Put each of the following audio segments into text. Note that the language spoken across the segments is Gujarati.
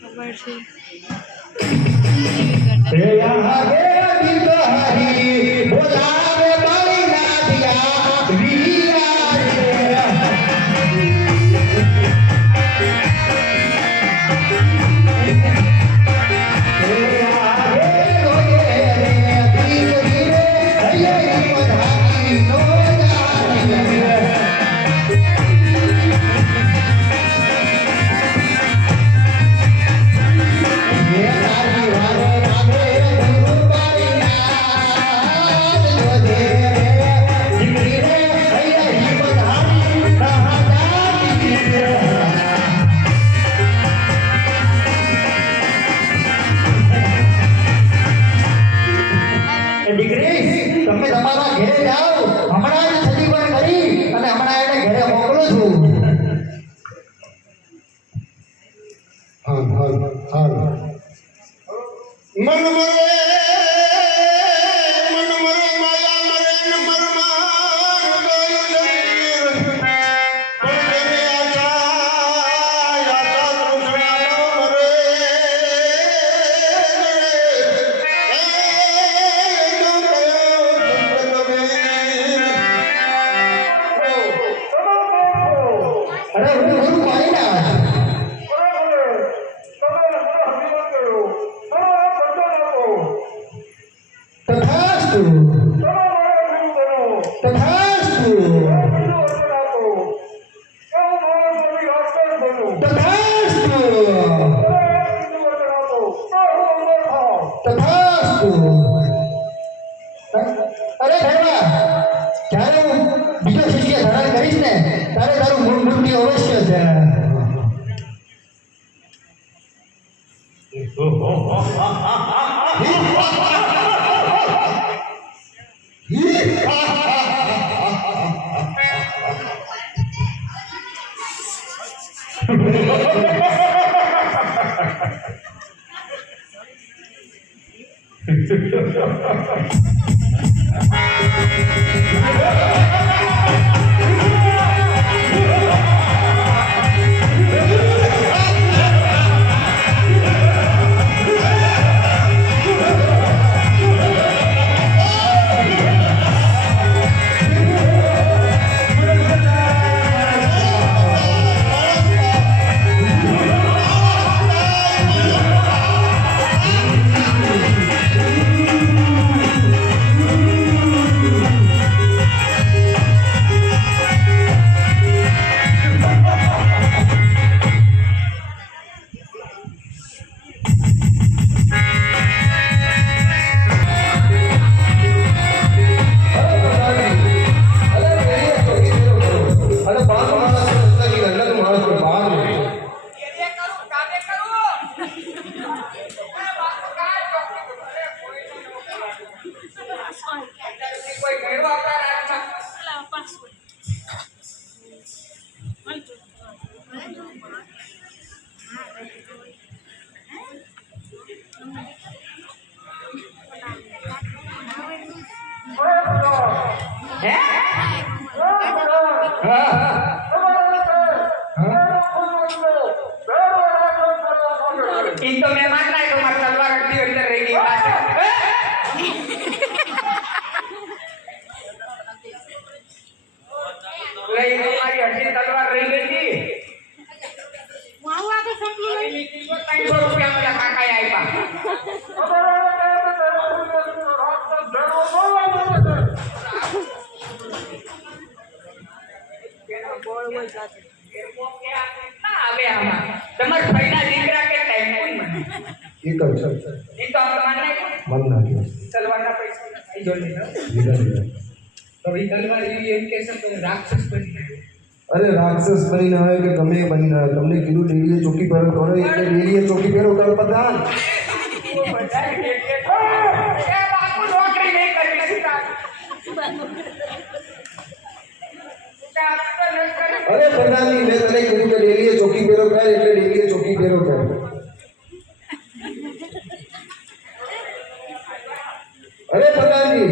ખબર છે अरे राक्षस बनी ना है कि गमे बनी ना है तुमने कीधु डेली चौकी पर तोड़े એટલે ડેલી ચોકી પર ઉતર પ્રધાન अरे प्रधान जी मैं तने कीधु કે ડેલી ચોકી પર કર એટલે ડેલી ચોકી પર કર अरे प्रधान जी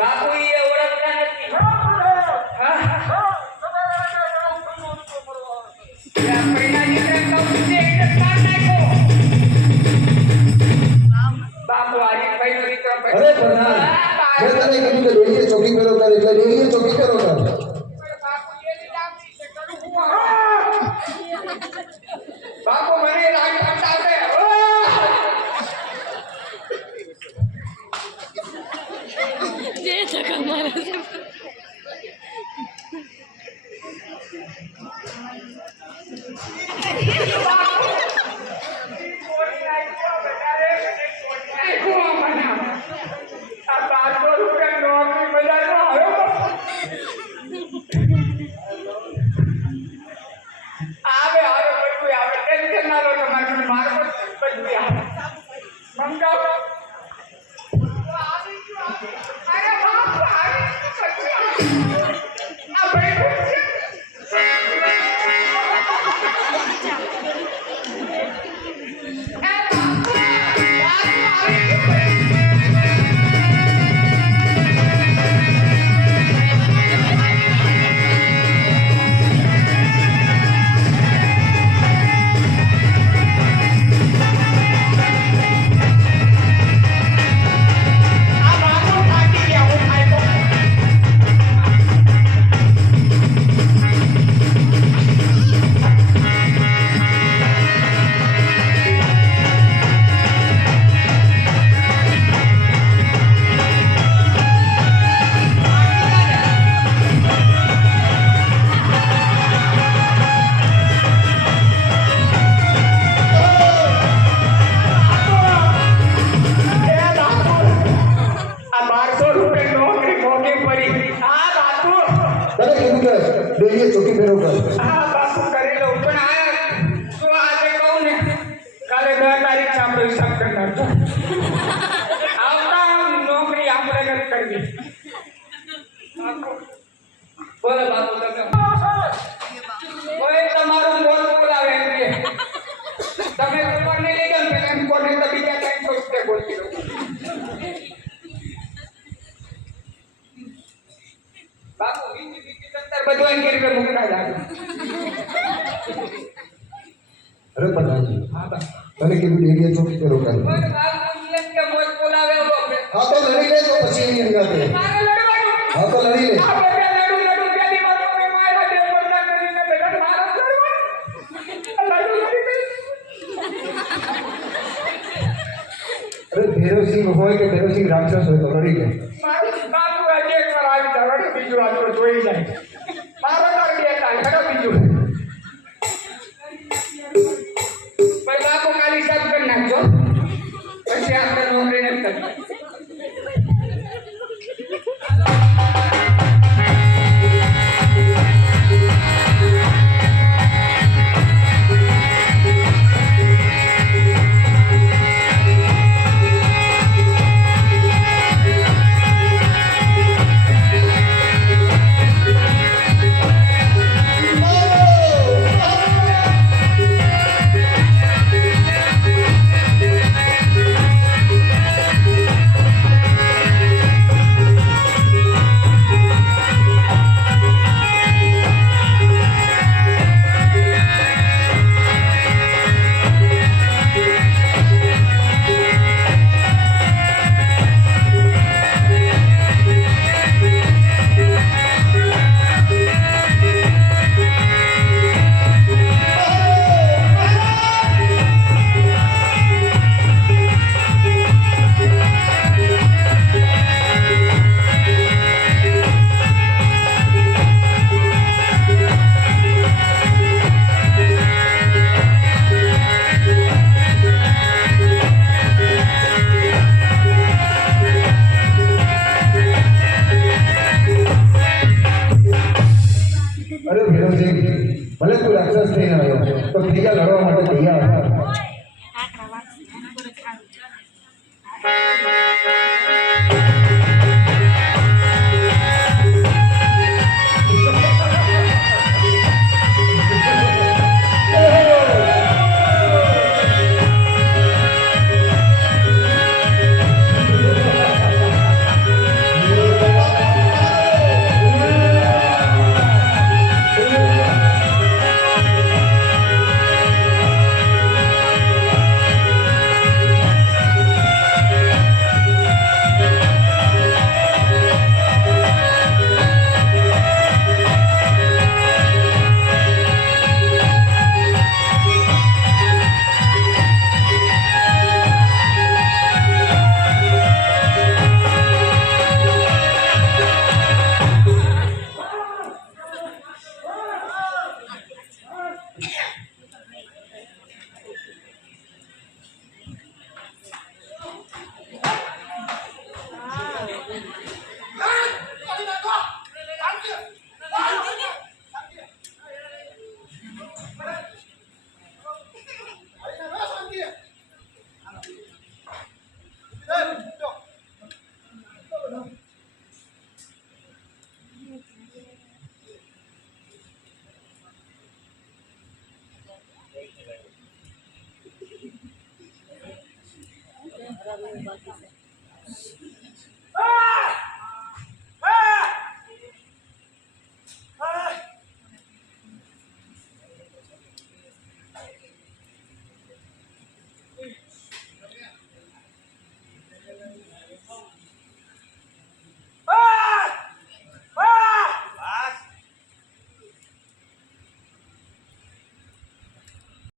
બાપુ એ ઓળખતા નથી હા ત્યાં પૈના નીકળે કહું છે એટલે પાર નાખ્યો બાપુ આજી ભાઈનો દીકરો અરે પ્રધાન મેં તને કીધું કે ડેલીએ ચોકી ફેરો કર એટલે ડેલીએ ચોકી ફેરો કર બાપુ એની લાગણી છે કરું હું બાપુ મને રાગ ફટાવે જે ધક્કા મારે છે ડેલીએ ચોકી ફેરો કર હા બાપુ કરી લઉં પણ આ તો આજે કહું ને કાલે 10 તારીખ છે આપણો હિસાબ કરી નાખજો આવતા નોકરી આપણે નથી કરવી બોલો બાપુ કોઈ તમારું બોલ બોલાવે એમ કે તમે ઉપર નહીં લઈ જાઓ ને એમ કોને તો બીજા કઈ સોચતે બોલતી રહો બાપુ બધું અંગે રૂપિયા મૂકતા જાય અરે પ્રધાનજી તને કીધું ડેલીએ ચોકી ફેરો કર કોઈ બાપુ એમ કે મોજ બોલાવે એવો હા તો લડી લે તો પછી એની નિગાતે મારે લડવાનું હા તો લડી લે આ બે લડુ બેની વાતો મે મારા બે પડતા કરીને બેટા મારો લડવાનું લડુ અરે ભૈરવસિંહ હોય કે ભૈરવસિંહ રાક્ષસ હોય તો લડી લે બાપુ આજે એક વાર આવી જાય વળી બીજું આ તો જોઈ જાય મારો કરી દેતા હેડો બીજું ભાઈ બાપુ કાલી સબ કરી નાખજો પછી આપણે નોકરી નથી કરવી ભલે તું રાક્ષસ થઈને આવ્યો તો બીજા લડવા માટે તૈયાર કરવાનું બાકી છે.